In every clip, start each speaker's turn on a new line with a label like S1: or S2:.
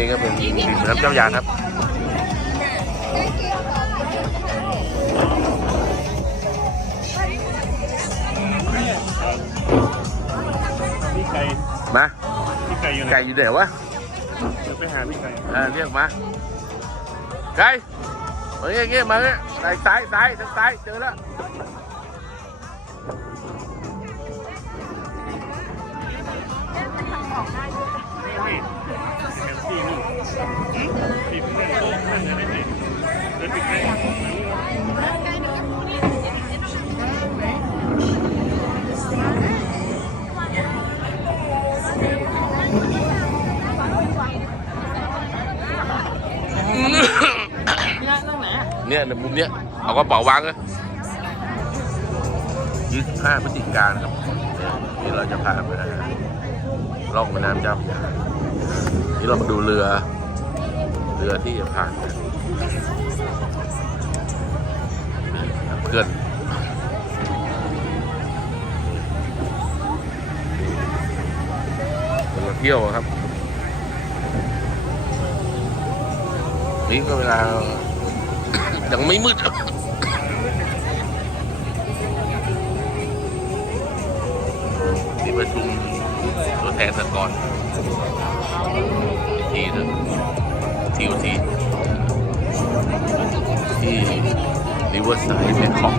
S1: นี่ก็เป็นริมน้ำเจ้าพระยาครับ
S2: พี่ไก่
S1: มา
S2: พี่ไก่อยู่ไหน
S1: ไก่อยู่ไหนวะ
S2: เดี๋ยวไปหาพี่ไก่
S1: เออเรียกมาไก่มาเงี้ยเงี้ยมาเงี้ยซ้ายซ้ายซ้ายทางซ้ายเจอแล้ว
S2: เพิ่งเล่นโต๊ะนั่นเลยนี่เดินพี่ไก่
S1: เนี่ยมุมเนี้ยเอากระเป๋าวางเลยยี่สิบห้าพฤศจิกายนครับนี่เราจะพาไปล่องแม่น้ำเจ้าพระยา นี่เรามาดูเรือ เรือที่จะผ่านเพื่อนคนมาเที่ยวครับ นี่ก็เวลา ยังไม่มืดที่ประชุมตัวแทนสกอร์ ที่นะทีโอทีที่ริเวอร์ไซด์แบงคอก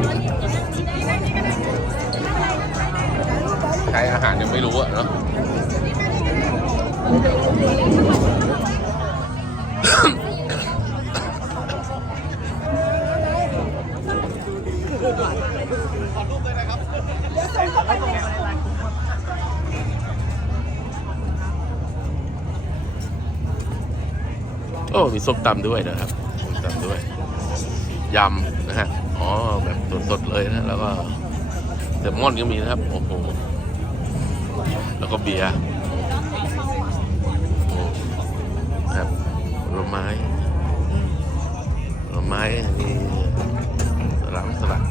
S1: ใช้อาหารยังไม่รู้อะเนาะ โอ้ มีส้มตำด้วยนะครับส้มตำด้วย ยำนะฮะ อ๋อ แบบสดๆเลยนะ แล้วก็แซลมอนก็มีนะครับ โอ้โห แล้วก็เบียร์โอ้นะครับผลไม้ผลไม้นี่สลัดสลัด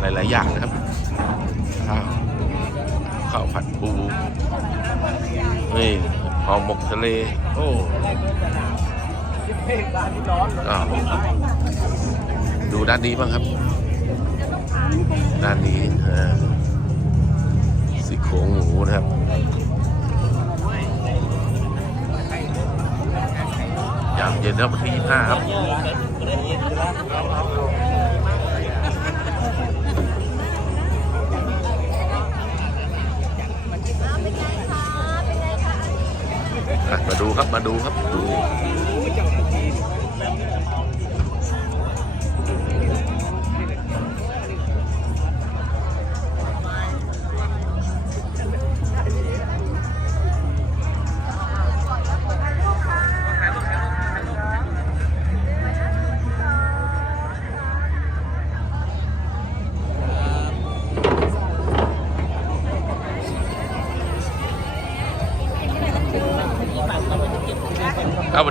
S1: หลาย ๆ อย่างนะครับ ข้าว ข้าวผัดปูนี่ ห่อหมกทะเล โอ้อดูด้านนี้บ้างครับ ด้านนี้อ่าซี่โครงหมูนะครับยามเย็นครับวันที่25ครับ ดูครับมาดูครับดู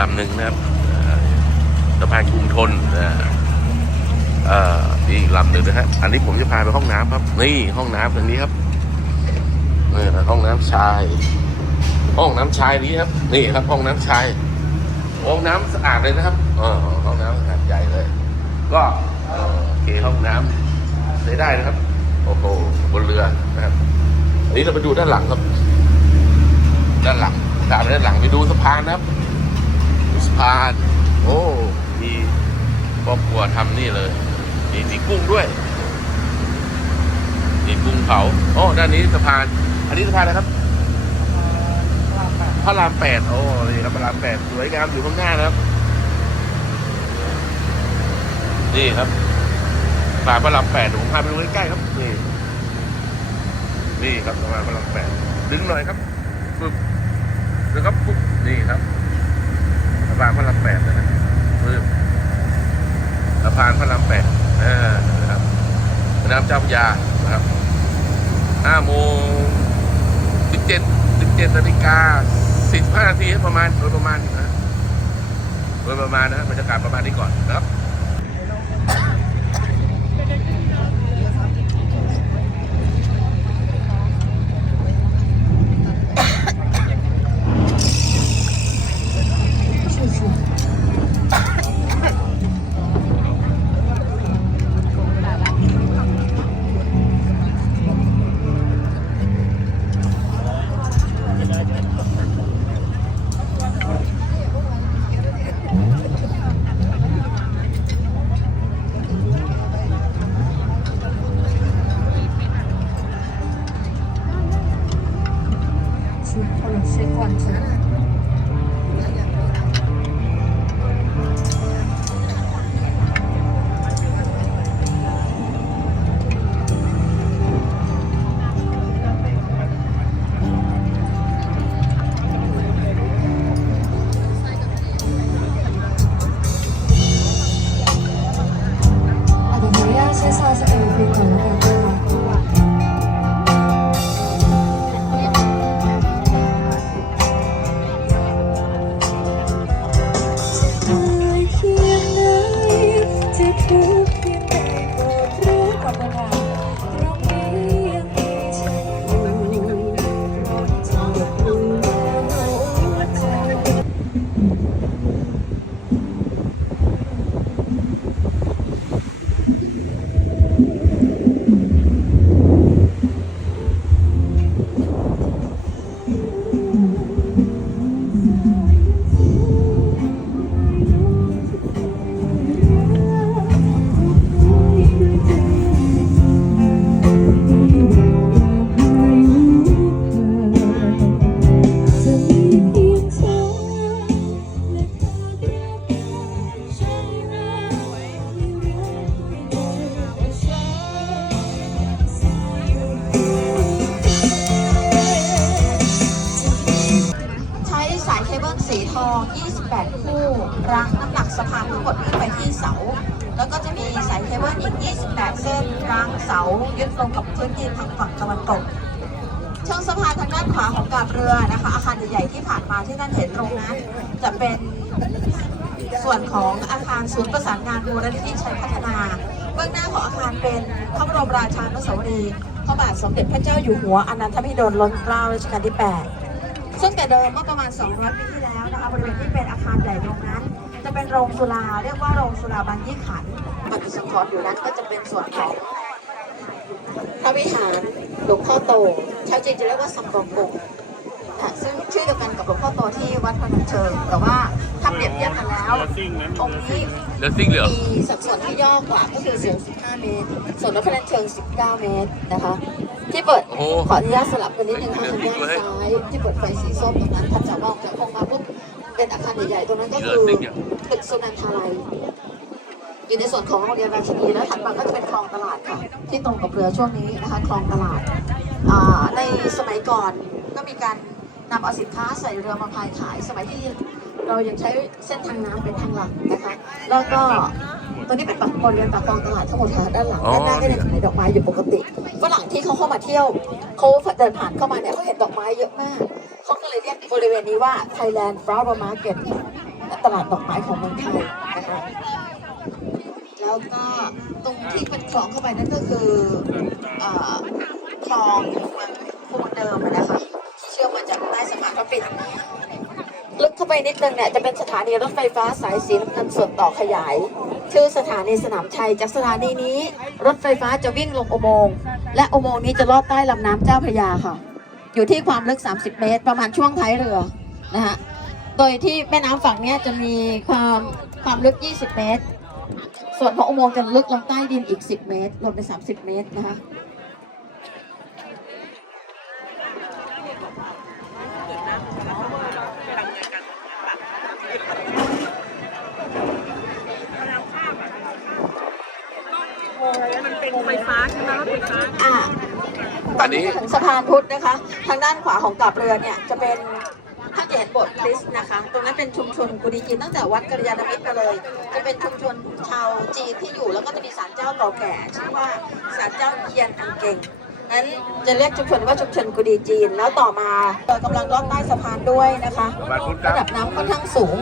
S1: ลำหนึ่งนะครับสะพานกรุงทนนะเอ่อนี่อีกลำหนึ่งนะฮะอันนี้ผมจะพาไปห้องน้ำครับ นี่ห้องน้ำตรงนี้ครับนี่ห้องน้ำชาย ห้องน้ำชายนี้ครับ นี่ครับ ห้องน้ำชายห้องน้ำสะอาดเลยนะครับเออห้องน้ำสะอาดใหญ่เลย ก็โอเคห้องน้ำใช้ได้นะครับโอ้โหบนเรือนะครับอันนี้เราไปดูด้านหลังครับ ด้านหลังตามไปด้านหลังไปดูสะพานนะครับ พาน โอ้มีครอบครัวทำนี่เลยมีมีกุ้งด้วยมีกุ้งเผาโอ้ด้านนี้สะพาน อันนี้สะพานอะไรครับพระรามแปดโอ้นี่ครับพระรามแปดสวยงามอยู่ข้างหน้านะครับ นี่ครับสายพระรามแปดเดี๋ยวผมพาไปดูใกล้ๆครับนี่น
S3: นี่ครับสะพานพระรามแปดดึงหน่อยครับปึ๊บแล้วก็ปุ๊บนี่ครับสะ พานพระรามแปดนะฮะปึ๊บสะพานพระรามแปดเออนะครับน้ำเจ้าพระยานะครับห้าโมงสิบเจ็ดสิบเจ็ดนาฬิกาสิบห้านาทีประมาณโดยประมาณนะโดยประมาณนะบรรยากาศประมาณนี้ก่อนนะครับ
S4: 8 คู่
S5: รั้งน้ำ
S6: หนักสะพานทั้งหมดขึ้นไปที่เสา แล้วก็จะมีสายเคเบิลอีก 28 เส้นรั้งเสายึดลงกับพื้นดินทางฝั่งตะวันตกเชิงสะพานทางด้านขวาของกาบเรือนะคะ อาคารใหญ่ๆที่ผ่านมาที่ท่านเห็นตรงนั้น จะเป็นส่วนของอาคารศูนย์ประสานงานมูลนิธิชัยพัฒนา เบื้องหน้าของอาคารเป็นพระบรมราชานุสาวรีย์พระบาทสมเด็จพระเจ้าอยู่หัวอนันทมหิดลล้นเกล้ารัชกาลที่ 8 ซึ่งแต่เดิมเมื่อประมาณ 200 ปี บริเวณที่เป็นอาคารใหญ่ตรงนั้น จะเป็นโรงสุราเรียกว่าโรงสุราบางยี่ขันธ์ปฏิสังขรณ์อยู่นั้นก็จะเป็นส่วนของพระวิหารหลวงพ่อโตชาวจีนจะเรียกว่าสัมปองกงค่ะซึ่งชื่อเดียวกันกับหลวงพ่อโตที่วัดพนัญเชิง แต่ว่าถ้าเปรียบเทียบกันแล้ว
S7: เรือซิ่งนั้น
S6: องค์นี้
S3: เรือซิ่งเลยเหรอ
S6: มีสัดส่วนที่ย่อกว่าก็คือสูง 15 เมตร ส่วนวัดพนัญเชิง 19 เมตรนะคะ ที่เปิด
S3: โอ้โห
S6: ขออนุญาตสลับกันนิดนึงค่ะ
S3: เดี๋
S6: ทาง
S3: ยว
S6: ด้าน
S3: ทิ้งไว้
S6: ซ้ายที่เปิดไฟสีส้มตรงนั้นท่านจะมองจากห้องมาปุ๊บ เป็นอาคารใหญ่ๆตรงนั้นก็คือ
S3: เรือซิ่งอะ
S6: ตึกสุนันทาลัยอยู่ในส่วนของโรงเรียนราชินีแล้วถัดมาก็จะเป็นคลองตลาดค่ะ ที่ตรงกับเรือช่วงนี้นะคะคลองตลาดอ่าในสมัยก่อนก็มีการนำเอาสินค้าใส่เรือมาพายขาย สมัยที่เรายังใช้เส้นทางน้ำเป็นทางหลักนะคะ แล้วก็ ตัวนี้เป็นปากบริเวณปากคลองตลาดทั้งหมดค่ะด้านหลัง
S3: อ๋อ
S6: ด้านหน้าก็ยังขายดอกไม้อยู่ปกติฝรั่งที่เขาเข้ามาเที่ยวเขาเดินผ่านเข้ามาเนี่ยเขาเห็นดอกไม้เยอะมาก เขาก็เลยเรียกบริเวณนี้ว่า Thailand Flower Market ตลาดดอกไม้ของเมืองไทยนะคะแล้วก็ตรงที่เป็นคลองเข้าไปนั่นก็คือเอ่อคลองเมืองภูเดิมอะนะคะที่เชื่อมมาจากใต้สะพานพระปิ่น ลึกเข้าไปนิดนึงเนี่ยจะเป็นสถานีรถไฟฟ้าสายสีน้ำเงินส่วนต่อขยาย ชื่อสถานีสนามชัย จากสถานีนี้ รถไฟฟ้าจะวิ่งลงอุโมงค์และอุโมงค์นี้จะลอดใต้ลำน้ำเจ้าพระยาค่ะ อยู่ที่ความลึก 30 เมตร ประมาณช่วงท้ายเรือนะคะโดยที่แม่น้ำฝั่งนี้จะมีความความลึก 20 เมตร ส่วนของอุโมงค์จะลึกลงใต้ดินอีก 10 เมตรรวมเป็น 30 เมตรนะคะ
S4: มันเป็นไฟฟ้าใช่ไหมรถไฟฟ้า
S6: อ่า ต
S1: อันนี้
S6: ถึงสะพานพุทธนะคะ ทางด้านขวาของกลับเรือเนี่ยจะเป็นถ้าจะเห็นโบสถ์คริสต์นะคะ ตรงนั้นเป็นชุมชนกุดีจีนตั้งแต่วัดกัลยาณมิตรมาเลย จะเป็นชุมชนชาวจีนที่อยู่แล้วก็จะมีศาลเจ้าเก่าแก่ชื่อว่าศาลเจ้าเคียนอังเก่งนั้นจะเรียกชุมชนว่าชุมชนกุดีจีน แล้วต่อมาเรากำลังลอดใต้สะพานด้วยนะคะ
S1: สะพานพุทธครับ
S6: ระดับน้ำค่อนข้างสูง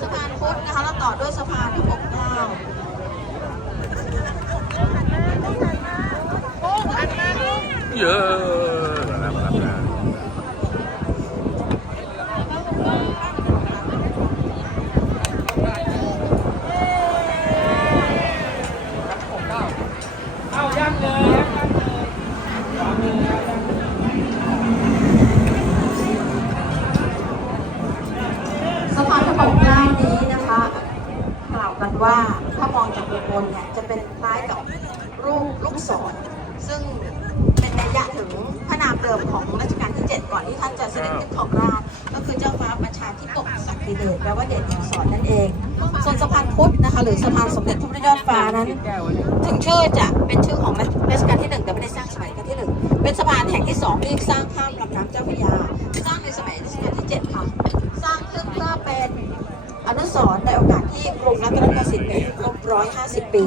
S6: สะพานพุทธนะคะแล้วต่อด้วยสะพานพระปกเกล้า
S1: เยอะ
S6: สะพานพระปกเกล้านี้นะคะ กล่า ว่าถ้ามองจากบนเนี่ยจะเป็นคล้ายกับรูปลูกศรซึ่งเป็นนัยยะถึงพระนามเดิมของรัชกาลที่ 7 ก่อนที่ท่านจะเสด็จขึ้นของราชก็คือเจ้าฟ้าประชาธิปกศักดิเดชแปลว่าเดชอักษรนั่นเอง ส่วนสะพานพุทธนะคะหรือสะพานสมเด็จพระพุทธยอดฟ้านั้น ถึงชื่อจะเป็นชื่อของรัชกาลที่หนึ่งแต่ไม่ได้สร้างสมัยรัชกาลที่หนึ่งเป็นสะพานแห่งที่สองที่สร้างข้ามลำน้ำเจ้าพระยา สร้างในสมัยรัชกาลที่เจ็ดค่ะ สร้างขึ้นเพื่อเป็น อนุสรณ์ในโอกาสที่กรุงรัตนโกสินทร์เนี่ยครบ 150 ปี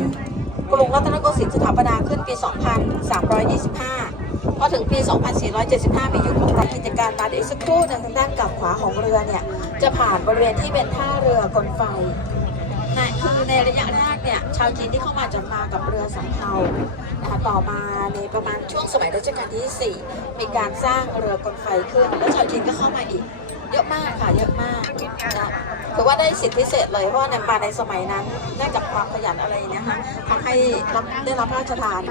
S6: กรุงรัตนโกสินทร์สถาปนาขึ้นปี 2325 พอถึงปี 2475 มียุคของรัฐกิจการมาเดี๋ยวอีกสักครู่นึงทางด้านกลับขวาของเรือเนี่ย จะผ่านบริเวณที่เป็นท่าเรือกลไฟในคือในระยะแรกเนี่ยชาวจีนที่เข้ามาจะมากับเรือสำเภานะคะต่อมาในประมาณช่วงสมัยรัชกาลที่ 4 มีการสร้างเรือกลไฟขึ้น แล้วชาวจีนก็เข้ามาอีก เยอะมากค่ะเยอะมากนะถือว่าได้สิทธิพิเศษเลยเพราะว่าในมาในสมัยนั้นได้กับความขยันอะไรเนี่ยค่ะทำให้รับได้รับพระราชทาน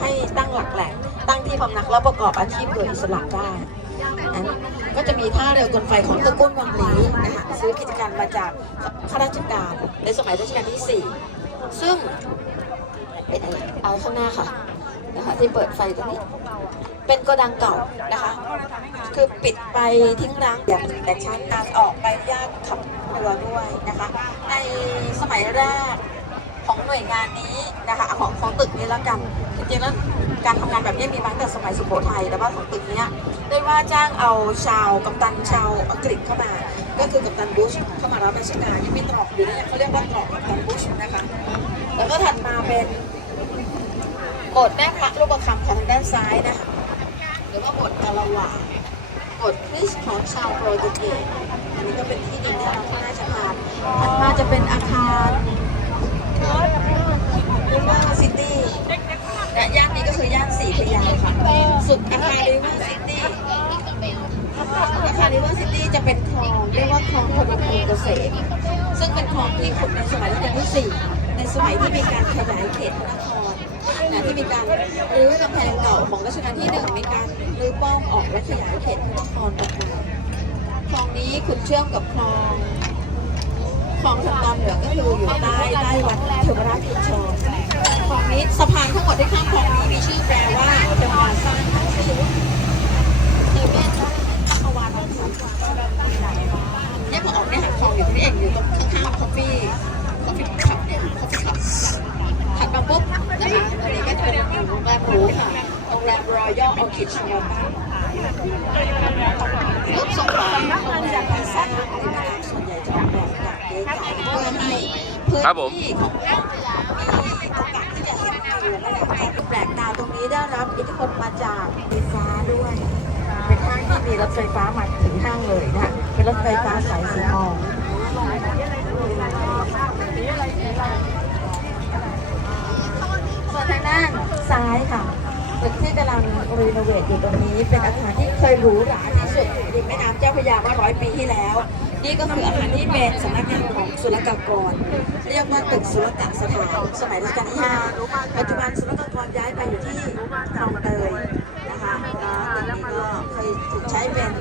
S6: ให้ตั้งหลักแหล่งตั้งที่พำนักแล้วประกอบอาชีพโดยอิสระได้นั้นก็จะมีท่าเรือกลไฟของตระกูลวังลีนะคะซื้อกิจการมาจากข้าราชการในสมัยรัชกาลที่ 4 ซึ่งเป็นอะไรเอาข้างหน้าค่ะนะคะที่เปิดไฟตรงนี้ เป็นโกดังเก่านะคะ คือปิดไปทิ้งร้างอย่างแต่ชั้นการออกใบอนุญาตขับเรือด้วยนะคะ ในสมัยแรกของหน่วยงานนี้นะคะของของตึกนี้แล้วกันจริงๆแล้วการทำงานแบบนี้มีมาตั้งแต่สมัยสุโขทัยแต่ว่าของตึกนี้ได้ว่าจ้างเอาชาวกัปตันชาวอังกฤษเข้ามา ก็คือกัปตันบุชเข้ามารับราชการที่มีตรอกอยู่เนี่ยเขาเรียกว่าตรอกกัปตันบุชนะคะแล้วก็ถัดมาเป็นโบสถ์แม่พระรูปประคำของด้านซ้ายนะคะ หรือว่า บทกาลาวาบทคริสของชาวโปรตุเกสอันนี้ก็เป็นที่ดินที่เราพระราชทานถัดมาจะเป็นอาคารริเวอร์ซิตี้และย่านนี้ก็คือย่านสีพยาค่ะสุดอาคารริเวอร์ซิตี้อาคารริเวอร์ซิตี้จะเป็นคลองเรียกว่าคลองพดุงพงเกษมซึ่งเป็นคลองที่ขุดในสมัยรัชกาลที่สี่ในสมัยที่มีการขยายเขตพระนคระที่มีการรื้อกำแพงเก่าของรัชกาลที่หนึ่งมีการรื้อป้อมออกและขยายเขตพระนครออกมาคลองนี้ขุดเชื่อมกับคลองคลองทางตอนเหนือก็คืออยู่ใต้ใต้วัดเทวราชกุญชรคลองนี้สะพานทั้งหมดที่ข้ามคลองนี้มีชื่อแปลว่าเป็นกาสร้างทั้งชื่อเทเวศอัควานนท์เนี่ยพอออกเนี่ยหาคลองอยู่ที่นี่เองอยู่ตรงข้างๆคอฟฟี่คอฟฟี่ขับเนี่ยคอฟฟี่ขับ ถัดมาปุ๊บนะคะอันนี้ก็จะเป็นโรงแรมหรูค่ะ โรงแรม รอยัลออคิดชมรูปทรงของโรงแรมที่สร้างริมแม่น้ำส่วนใหญ่จะออกแบบอย่างเก๋ไก๋เพื่อให้พื้น
S1: ครับผม
S6: ที่ของเรามีโอกาสที่จะเห็นวิวแม่น้ำแจ่มแปลกตาตรงนี้ได้รับอิทธิพลมาจากไฟฟ้าด้วย เป็นห้างที่มีรถไฟฟ้ามาถึงห้างเลยนะคะเป็นรถไฟฟ้าสายสีทองส่วนทางด้านซ้ายค่ะ ตึกที่กำลังรีโนเวทอยู่ตรงนี้ เป็นอาคารที่เคยหรูหราที่สุดริมแม่น้ำเจ้าพระยาเมื่อร้อยปีที่แล้ว นี่ก็คืออาคารที่เป็นสำนักงานของศุลกากร เรียกว่าตึกศุลกสถานสมัยรัชกาลที่5ปัจจุบันศุลกากรย้ายไปอยู่ที่คลองเตยนะคะแล้วตึกนี้ก็เคยถูกใช้เป็น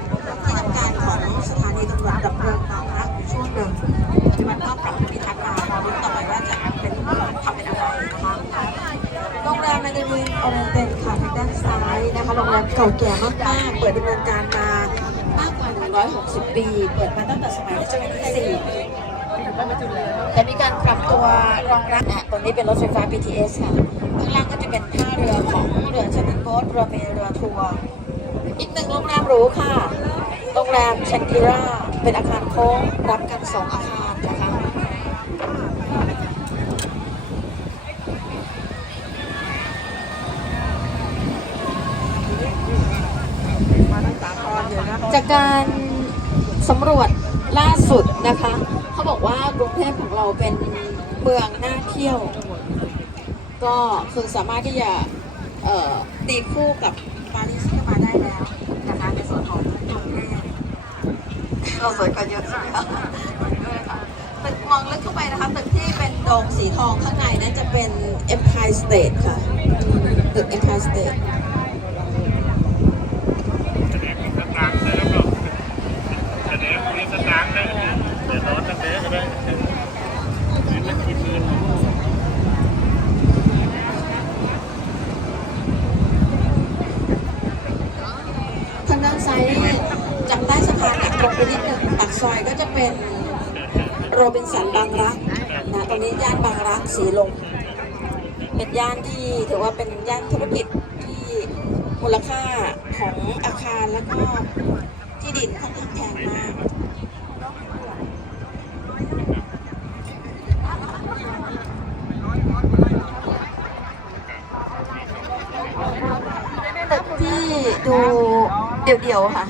S6: ก่าแก่มากๆ เปิดดำเนินการมามากกว่า 160 ปี เปิดมาตั้งแต่สมัยรัชกาลที่ 4 แต่มีการปรับตัวรองรับอะตรงนี้เป็นรถไฟฟ้า BTS ค่ะ ข้างล่างก็จะเป็นท่าเรือของเรือชันนันโบ๊ทเรือเมเรือทัวร์ อีกหนึ่งโรงแรมหรูค่ะ โรงแรมชันกิราเป็นอาคารโค้งรับกันสองอาคารนะคะ จากการสำรวจล่าสุดนะคะ เขาบอกว่ากรุงเทพของเราเป็นเมืองน่าเที่ยว ก็คือสามารถที่จะตีคู่กับปารีสที่มาได้แล้วนะคะในส่วนของกรุงเทพเราสวยกว่าเยอะใช่ไหมคะด้วยค่ะตึกมองลึกเข้าไปนะคะตึกที่เป็นโดมสีทองข้างในนั้นจะเป็น Empire State ค่ะตึก Empire State
S2: แสดงมีสตางค์ได้แล้วก็แสดงมี สตางค์ได้เดี๋ยวร้อนตั้งแต่ก็ได้เห็นมันกี่หมื่น
S6: ทางด้านซ้ายจากใต้สะพานตรงไปนิดหนึ่งปากซอยก็จะเป็นโรบินสันบางรักนะตรงนี้ย่านบางรักสีลมเป็นย่านที่ถือว่าเป็นย่านธุรกิจที่มูลค่าของอาคารแล้วก็ที่ดินค่อนข้างแพงมาก ดูเดี่ยวๆค่ะ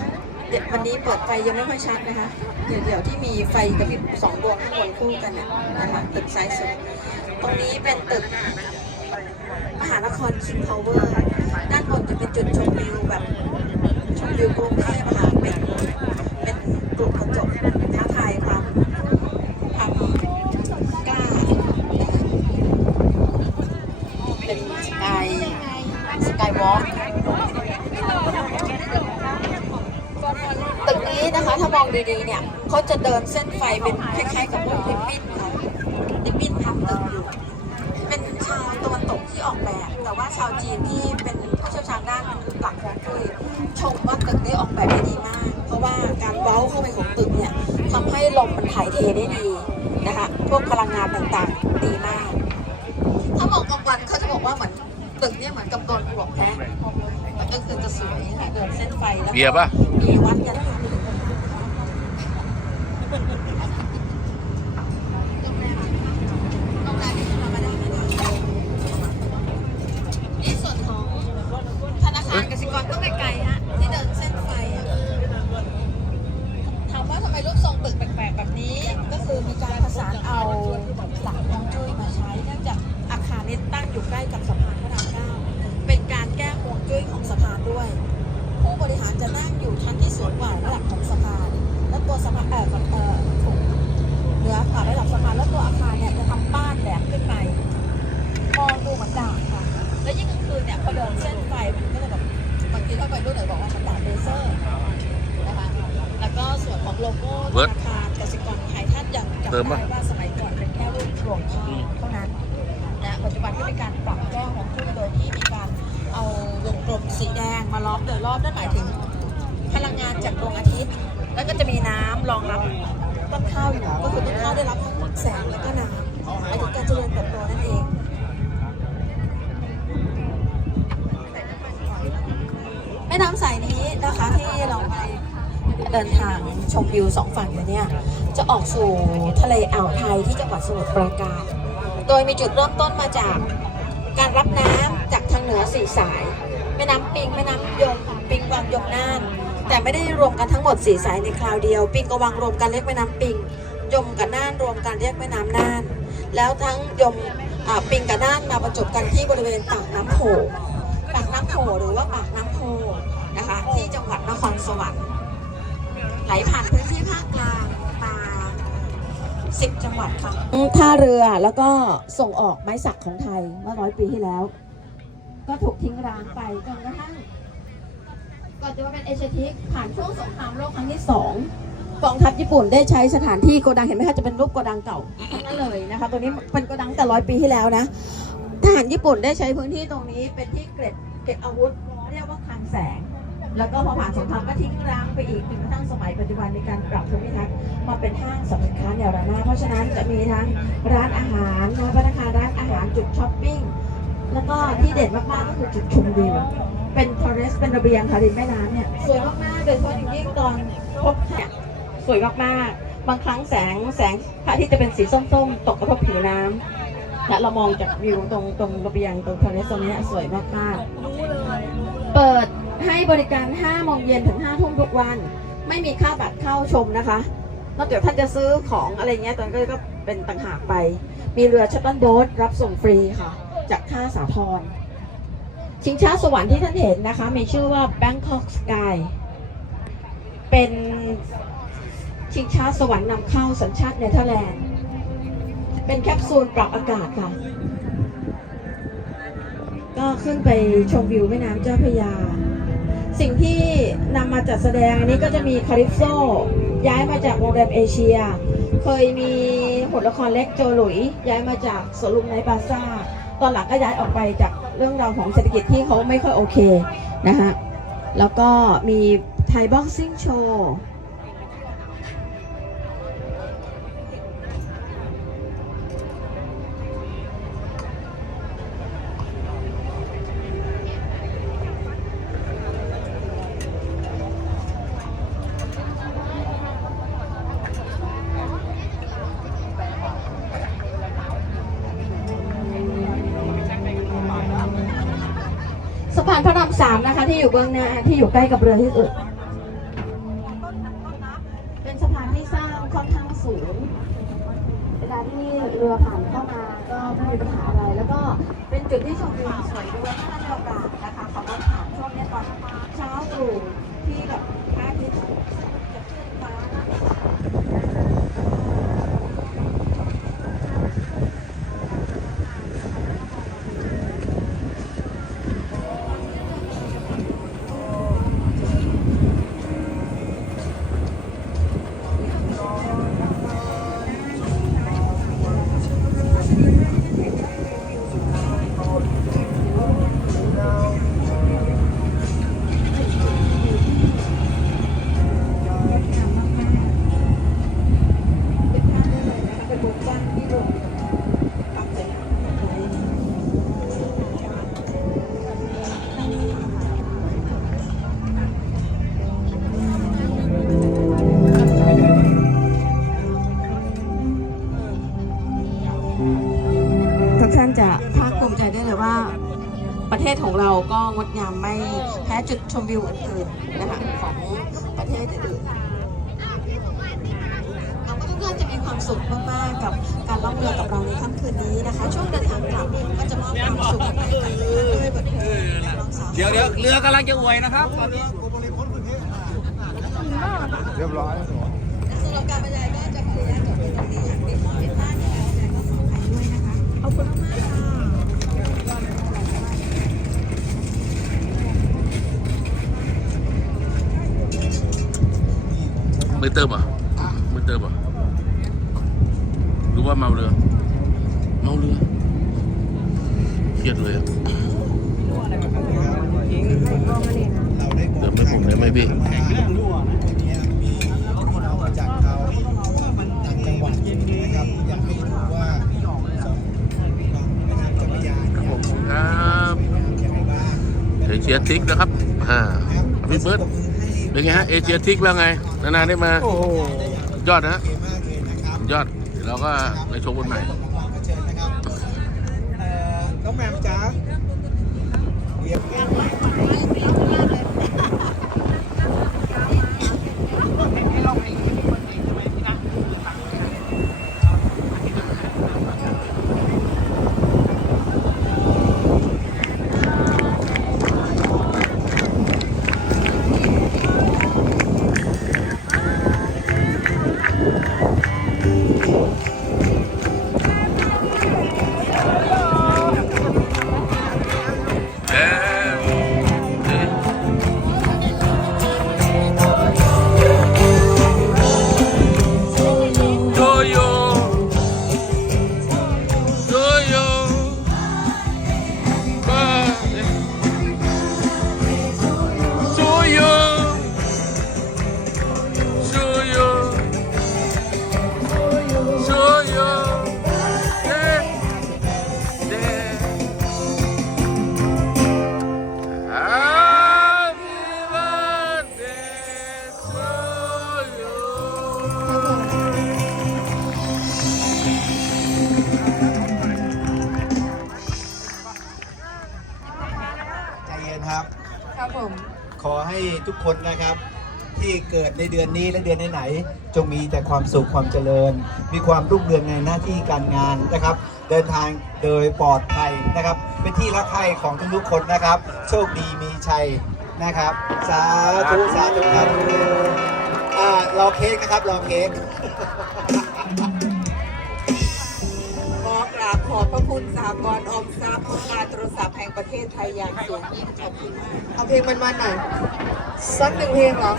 S6: เดี๋ยววันนี้เปิดไฟยังไม่ค่อยชัดนะคะ เดี่ยวๆที่มีไฟกระพริบสองดวงข้างบนคู่กันเนี่ยนะคะตึกซ้ายสุด ตรงนี้เป็นตึกมหานครคิงพาวเวอร์ด้านบนจะเป็นจุดชมวิวแบบชมวิวกรุงเทพอะค่ะเป็นเป็นกลุ่มกระจกท้าทายความความกล้านะคะเป็นสกายสกายวอล์ก ตึกนี้นะคะถ้ามอง ดีๆเนี่ยเขาจะเดินเส้นไฟเป็นคล้ายๆกับพวกริบบิ้นค่ะริบบิ้นทำตึกอยู่ เป็นชาวตะวันตกที่ออกแบบ แต่ว่าชาวจีนที่เป็นผู้เชี่ยวชาญด้านหลักฮวงจุ้ยชมว่าตึกนี้ออกแบบได้ดีมาก เพราะว่าการเว้าเข้าไปของตึกเนี่ยทำให้ลมมันถ่ายเทได้ดีนะคะพวกพลังงานต่างๆดีมาก ถ้ามองกลางวันเขาจะบอกว่าเหมือนตึกเนี่ยเหมือนกับโดนปลวกแพ้แต่ก็คือจะสวยค่ะเดินเส้นไฟแล้วมีวัดกันส่วนของธนาคารกสิกรต้องไกลๆฮะที่เดินเส้นไฟอะถามว่าทำไมรูปทรงตึกแปลกๆแบบนี้ ก็คือมีการผสานเอาหลักฮวงจุ้ยมาใช้เนื่องจากอาคารนี้ตั้งอยู่ใกล้กับสะพานพระรามเก้าเป็นการแก้ฮวงจุ้ยของสะพานด้วย ผู้บริหารจะนั่งอยู่ชั้นที่สูงกว่าระดับของสะพาน และตัวสะพานเอ่อเอ่อถูกเหนือกว่าระดับสะพาน แล้วตัวอาคารเนี่ยจะทำบ้านแหลมขึ้นไป มองดูเหมือนดาบค่ะ แล้วยิ่งกลางคืนเนี่ยพอเดินเส้นไฟมันก็จะแบบบางทีถ้าไปรุ่นไหนบอกว่ามันดาบเลเซอร์นะคะ แล้วก็ส่วนของโลโก้ธ
S1: เวิร์ด
S6: นาคารกสิกรไทยท่านยังจำ
S1: เติม
S6: ได้
S1: ปะ
S6: ว่าสมัยก่อนเป็นแค่รูปหลวงพ่อเท่านั้นนะปัจจุบันก็มีการปรับแก้ของจุ้ยโดยที่มีการเอาวงกลมสีแดงมาล้อมโดยรอบนั่นหมายถึง พลังงานจากดวงอาทิตย์ แล้วก็จะมีน้ำรองรับต้นข้าวอยู่ก็คือต้นข้าวได้รับทั้งแสงแล้วก็น้ำหมายถึงการเจริญเติบโตนั่นเองแม่น้ำสายนี้นะคะที่เราไป เดินทางชมวิวสองฝั่งอยู่เนี่ย จะออกสู่ทะเลอ่าวไทยที่จังหวัดสมุทรปราการ โดยมีจุดเริ่มต้นมาจากการรับน้ำจากทางเหนือสี่สาย แม่น้ำปิงแม่น้ำยมปิงวังยมน่าน แต่ไม่ได้รวมกันทั้งหมดสี่สายในคราวเดียว ปิงกับวังรวมกันเรียกแม่น้ำปิง ยมกับน่านรวมกันเรียกแม่น้ำน่าน แล้วทั้งยมปิงกับน่านมาบรรจบกันที่บริเวณปากน้ำโขปากน้ำโขหรือว่าปากน้ำโพนะคะที่จังหวัดนครสวรรค์ ไหลผ่านพื้นที่ภาคกลางมา10จังหวัดค่ะท่าเรือแล้วก็ส่งออกไม้สักของไทยเมื่อร้อยปีที่แล้ว ก็ถูกทิ้งร้างไปจนกระทั่งก่อนจะมาเป็นเอเชียทิกผ่านช่วงสงครามโลกครั้งที่สองกองทัพญี่ปุ่นได้ใช้สถานที่โกดังเห็นไหมคะจะเป็นรูปโกดังเก่าทั้งนั้นเลยนะคะตัวนี้เป็นโกดังแต่ร้อยปีที่แล้วนะทหารญี่ปุ่นได้ใช้พื้นที่ตรงนี้เป็นที่เก็บเก็บอาวุธเรียกว่าคลังแสง แล้วก็พอผ่านสงครามก็ทิ้งร้างไปอีกจนกระทั่งสมัยปัจจุบันในการปรับภูมิทัศน์มาเป็นห้างสรรพสินค้าแนวระนาบเพราะฉะนั้นจะมีทั้งร้านอาหารนะพนักงานร้านอาหารจุดช้อปปิ้งแล้วก็ที่เด่นมากๆก็คือจุดชมวิวเป็นทอร์เรสเป็นระเบียงค่ะริมแม่น้ำเนี่ยสวยมากๆโดยเฉพาะอย่างยิ่งตอนพบเนี่ยสวยมากๆ บางครั้งแสงแสงพระอาทิตย์จะเป็นสีส้มๆ ตกกระทบผิวน้ำและเรามองจากวิวตรงตรงระเบียงตรงทอร์เรสตรงนี้สวยมากๆเปิด ให้บริการ 5 โมงเย็นถึง 5 ทุ่มทุกวัน ไม่มีค่าบัตรเข้าชมนะคะ นอกจากท่านจะซื้อของอะไรเงี้ยตอนก็ก็เป็นต่างหากไป มีเรือชัตเติลโบ๊ทรับส่งฟรีค่ะ จากท่าสาทรชิงช้าสวรรค์ที่ท่านเห็นนะคะ มีชื่อว่า Bangkok Sky เป็นชิงช้าสวรรค์นำเข้าสัญชาติเนเธอร์แลนด์ เป็นแคปซูลปรับอากาศค่ะ ก็ขึ้นไปชมวิวแม่น้ำเจ้าพระยา สิ่งที่นำมาจัดแสดงอันนี้ก็จะมีคาริปโซย้ายมาจากโรงแรมเอเชีย เคยมีบทละครเล็กโจหลุย ย้ายมาจากสลุมในบาซ่า ตอนหลังก็ย้ายออกไปจากเรื่องราวของเศรษฐกิจที่เขาไม่ค่อยโอเคนะฮะแล้วก็มีไทยบ็อกซิ่งโชว์ สามนะคะ ที่อยู่เบื้องหน้าที่อยู่ใกล้กับเรือที่สุด ของเราก็งดงามไม่แพ้จุดชมวิวอื่นๆนะคะของประเทศอื่นๆทุกท่านจะมีความสุขมากๆกับการล่องเรือกับเราในค่ำคืนนี้นะคะ ช่วงเดินทางกลับก็จะมอบความสุขให้กับทุกท่านด้วยบทเพลงและร้องสาว
S8: เดี๋ยวเดี๋ยวเรือกำลังจะอวยนะครับตอนนี้
S6: และสำหรับการบรรยายก็จะขออนุญาตจบเพียงเท่านี้หากมีข้อผิดพลาดในการบรรยายก็ขออภัยด้วยนะคะขอบคุณมากค่ะ
S1: ไม่เติมอะไม่เติมอะรู้ว่าเมาเรือ เมาเรือเครียดเลยอะเติมไม่ผมได้ไหมพี่
S8: เขาต่างจังหวัดนะครับอยากให้รู้ว่าสองแม่น้ำเจ้าพระยาเนี่ย
S1: รับ
S8: ยังไงบ้าง
S1: เอเชียทิกนะครับอ่าพี่เบิร์ด เป็นไงฮะเอเชียทิกแล้วไง นานๆได้มา
S8: โอ้โห
S1: ยอดนะฮะ
S8: โอเคมากเลยนะครับ
S1: ยอดเดี๋ยวเราก็ไปชมกันใหม่
S8: รางวัลก็เชิญนะครับเอ่อน้องแหมมจ๋า คนนะครับ ที่เกิดในเดือนนี้และเดือนไหนๆจงมีแต่ความสุขความเจริญ มีความรุ่งเรืองในหน้าที่การงานนะครับ เดินทางโดยปลอดภัยนะครับ เป็นที่รักใคร่ของทุกๆคนนะครับ โชคดีมีชัยนะครับ สาธุสาธุครับอ่ารอเค้กนะครับรอเค้ก
S6: ขอกราบขอบพระคุณสหกรณ์ออมทรัพย์การโทรศัพท์แห่งประเทศไทยอย่างสูงยิ่งขอบคุณมาก
S3: เอาเพลงมันๆหน่อย สักหนึ่งเพลงเหรอ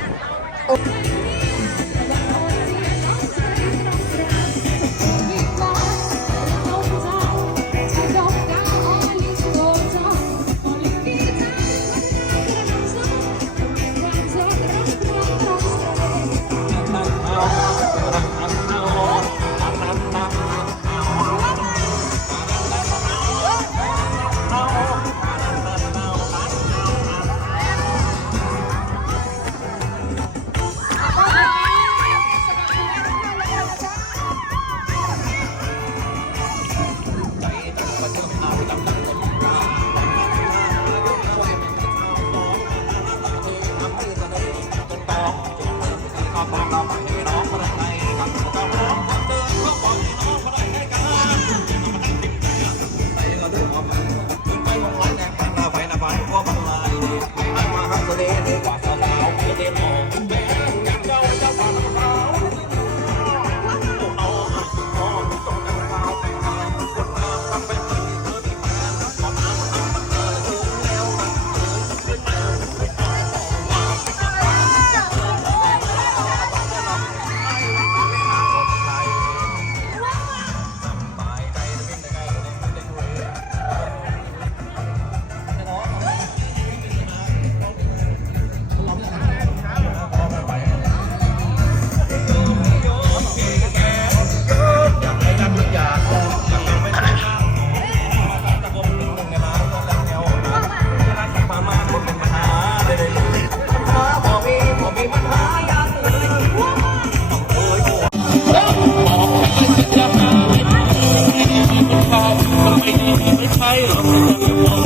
S1: สุด